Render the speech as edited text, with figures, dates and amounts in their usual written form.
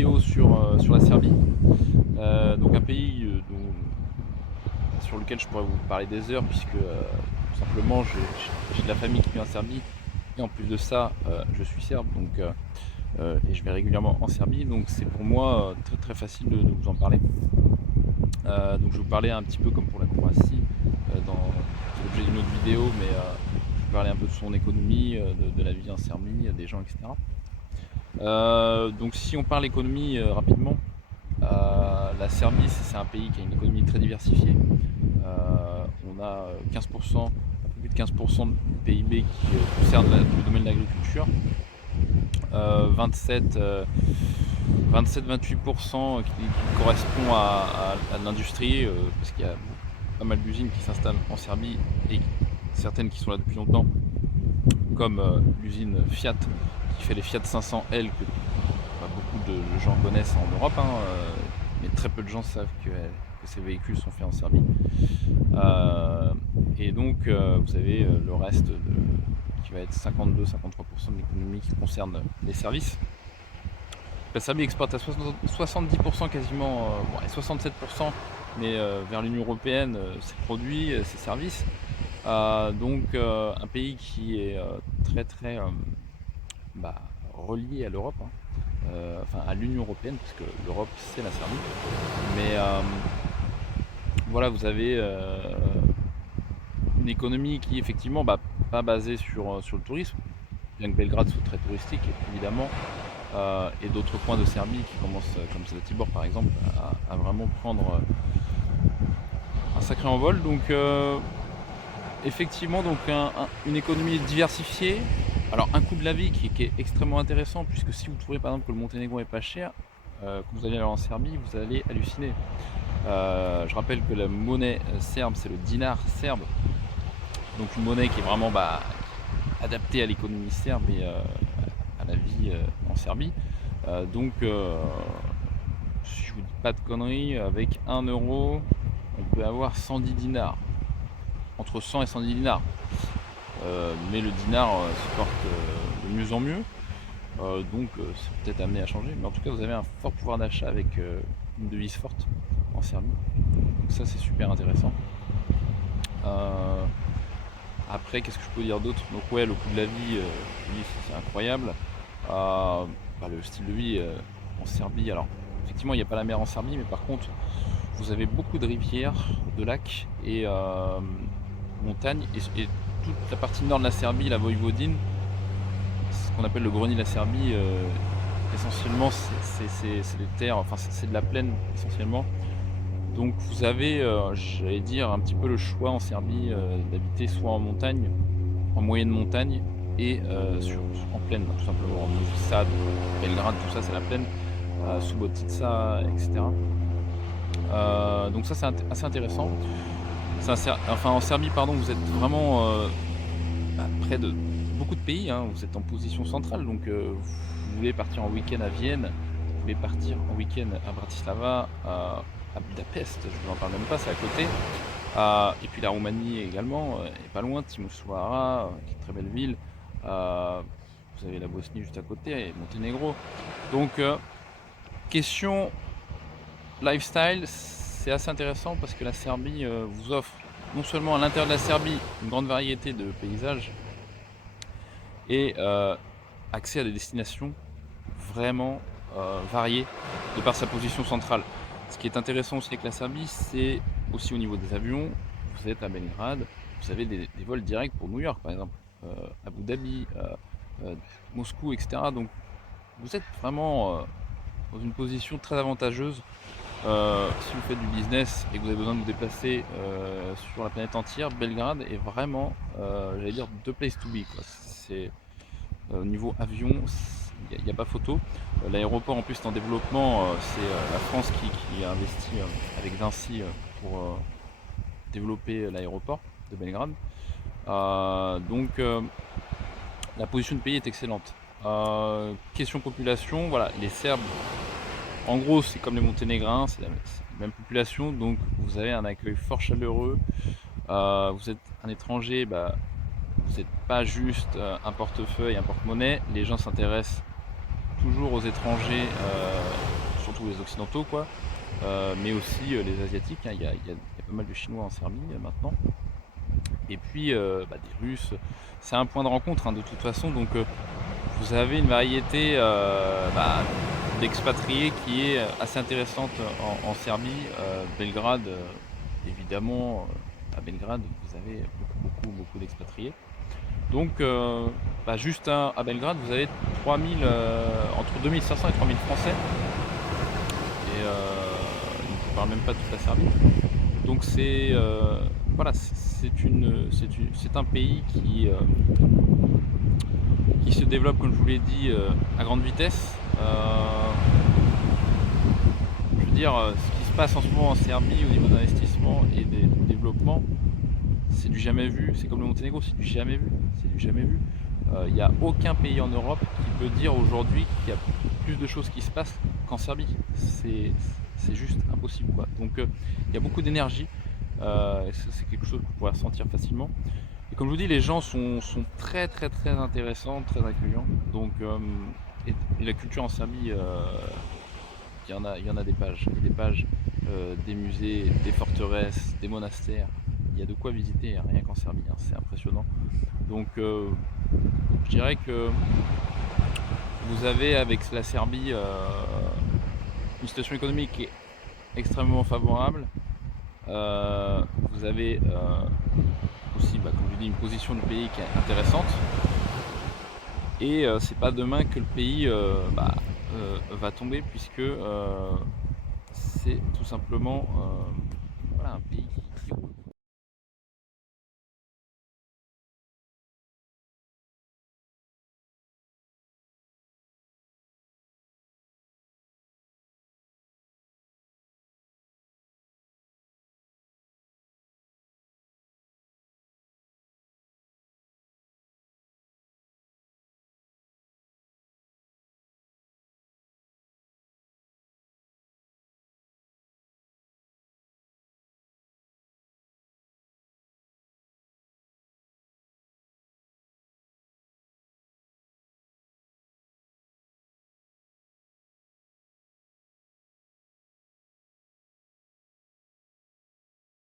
vidéo sur la Serbie. Donc un pays sur lequel je pourrais vous parler des heures puisque tout simplement j'ai de la famille qui vit en Serbie et en plus de ça, je suis serbe et je vais régulièrement en Serbie donc c'est pour moi, très, très facile de vous en parler. Donc je vais vous parler un petit peu comme pour la Croatie, dans c'est l'objet d'une autre vidéo je vais parler un peu de son économie, de la vie en Serbie, des gens et cetera. Donc si on parle économie, rapidement, la Serbie c'est un pays qui a une économie très diversifiée. On a 15 un peu plus de 15 du PIB qui concerne le domaine de l'agriculture. 27, 27-28 qui correspond à l'industrie, parce qu'il y a pas mal d'usines qui s'installent en Serbie et certaines qui sont là depuis longtemps, comme l'usine Fiat qui fait les Fiat 500L que beaucoup de gens connaissent en Europe, hein, mais très peu de gens savent que ces véhicules sont faits en Serbie. Et donc vous avez le reste qui va être 52-53 de l'économie qui concerne les services. La Serbie exporte à 70% quasiment, ouais, 67%, mais vers l'Union européenne, ses produits, ses services. Donc un pays qui est très très relié à l'Europe, hein. Enfin à l'Union européenne, parce que l'Europe c'est la Serbie. Mais voilà, vous avez une économie qui effectivement pas basée sur le tourisme, bien que Belgrade soit très touristique évidemment, et d'autres coins de Serbie qui commencent, comme Zlatibor par exemple, à vraiment prendre un sacré envol. Donc effectivement donc une économie diversifiée. Alors un coût de la vie qui est extrêmement intéressant, puisque si vous trouvez par exemple que le Monténégro est pas cher, quand vous allez en Serbie, vous allez halluciner. Je rappelle que la monnaie serbe, c'est le dinar serbe, donc une monnaie qui est vraiment adaptée à l'économie serbe et à la vie en Serbie. Donc si je vous dis pas de conneries, avec 1 euro, on peut avoir 110 dinars, entre 100 et 110 dinars. Mais le dinar se porte de mieux en mieux, donc c'est peut-être amené à changer, mais en tout cas vous avez un fort pouvoir d'achat avec une devise forte en Serbie. Donc ça c'est super intéressant. Après qu'est-ce que je peux dire d'autre? Donc ouais, le coût de la vie, je vous dis, c'est incroyable. Le style de vie en Serbie, alors effectivement il n'y a pas la mer en Serbie, mais par contre vous avez beaucoup de rivières, de lacs et montagnes, et toute la partie nord de la Serbie, la Voïvodine, ce qu'on appelle le grenier de la Serbie, essentiellement c'est des terres, enfin c'est de la plaine essentiellement. Donc vous avez, j'allais dire, un petit peu le choix en Serbie d'habiter soit en montagne, en moyenne montagne, et en plaine, tout simplement. Novi Sad, Belgrade, tout ça c'est la plaine, Subotica, etc. Donc ça c'est assez intéressant. En Serbie, pardon, vous êtes vraiment près de beaucoup de pays, hein. Vous êtes en position centrale, donc vous voulez partir en week-end à Vienne, vous voulez partir en week-end à Bratislava, à Budapest, je vous en parle même pas, c'est à côté. Et puis la Roumanie également, est pas loin, Timișoara, qui est une très belle ville. Vous avez la Bosnie juste à côté, et Monténégro. Donc question lifestyle, c'est assez intéressant parce que la Serbie vous offre non seulement à l'intérieur de la Serbie une grande variété de paysages et accès à des destinations vraiment variées de par sa position centrale. Ce qui est intéressant aussi avec la Serbie, c'est aussi au niveau des avions. Vous êtes à Belgrade, vous avez des vols directs pour New York par exemple, Abu Dhabi, Moscou, etc. Donc vous êtes vraiment dans une position très avantageuse si vous faites du business et que vous avez besoin de vous déplacer sur la planète entière. Belgrade est vraiment, j'allais dire, the place to be, quoi. C'est au niveau avion, il n'y a pas photo. L'aéroport en plus est en développement, c'est la France qui a investi avec Vinci pour développer l'aéroport de Belgrade. Donc la position du pays est excellente. Question population, voilà, les Serbes, en gros c'est comme les Monténégrins, c'est la même population, donc vous avez un accueil fort chaleureux. Vous êtes un étranger, vous n'êtes pas juste un portefeuille, un porte-monnaie. Les gens s'intéressent toujours aux étrangers surtout les occidentaux quoi, mais aussi, les asiatiques, hein. Il y a pas mal de Chinois en Serbie, maintenant et puis, des Russes. C'est un point de rencontre, hein, de toute façon donc vous avez une variété, d'expatriés qui est, assez intéressante en Serbie. Belgrade, évidemment, à Belgrade, vous avez beaucoup d'expatriés. Donc juste à Belgrade, vous avez 3000, entre 2500 et 3000 Français et donc je ne parle même pas de toute la Serbie. Donc voilà, c'est un pays qui se développe, comme je vous l'ai dit, à grande vitesse. Je veux dire, ce qui se passe en ce moment en Serbie au niveau d'investissement et du développement, c'est du jamais vu. C'est comme le Monténégro, c'est du jamais vu. C'est du jamais vu. Il n'y a aucun pays en Europe qui peut dire aujourd'hui qu'il y a plus de choses qui se passent qu'en Serbie. C'est juste impossible, quoi. Donc il y a beaucoup d'énergie. Et ça, c'est quelque chose que vous pourrez ressentir facilement. Et comme je vous dis, les gens sont très intéressants, très accueillants. Donc et la culture en Serbie, il y en a des pages. Il y a des pages, des musées, des forteresses, des monastères. Il y a de quoi visiter, hein, rien qu'en Serbie, hein, c'est impressionnant. Donc je dirais que vous avez avec la Serbie une situation économique qui est extrêmement favorable. Vous avez aussi, comme je dis, une position du pays qui est intéressante. Et c'est pas demain que le pays va tomber puisque c'est tout simplement voilà, un pays qui roule.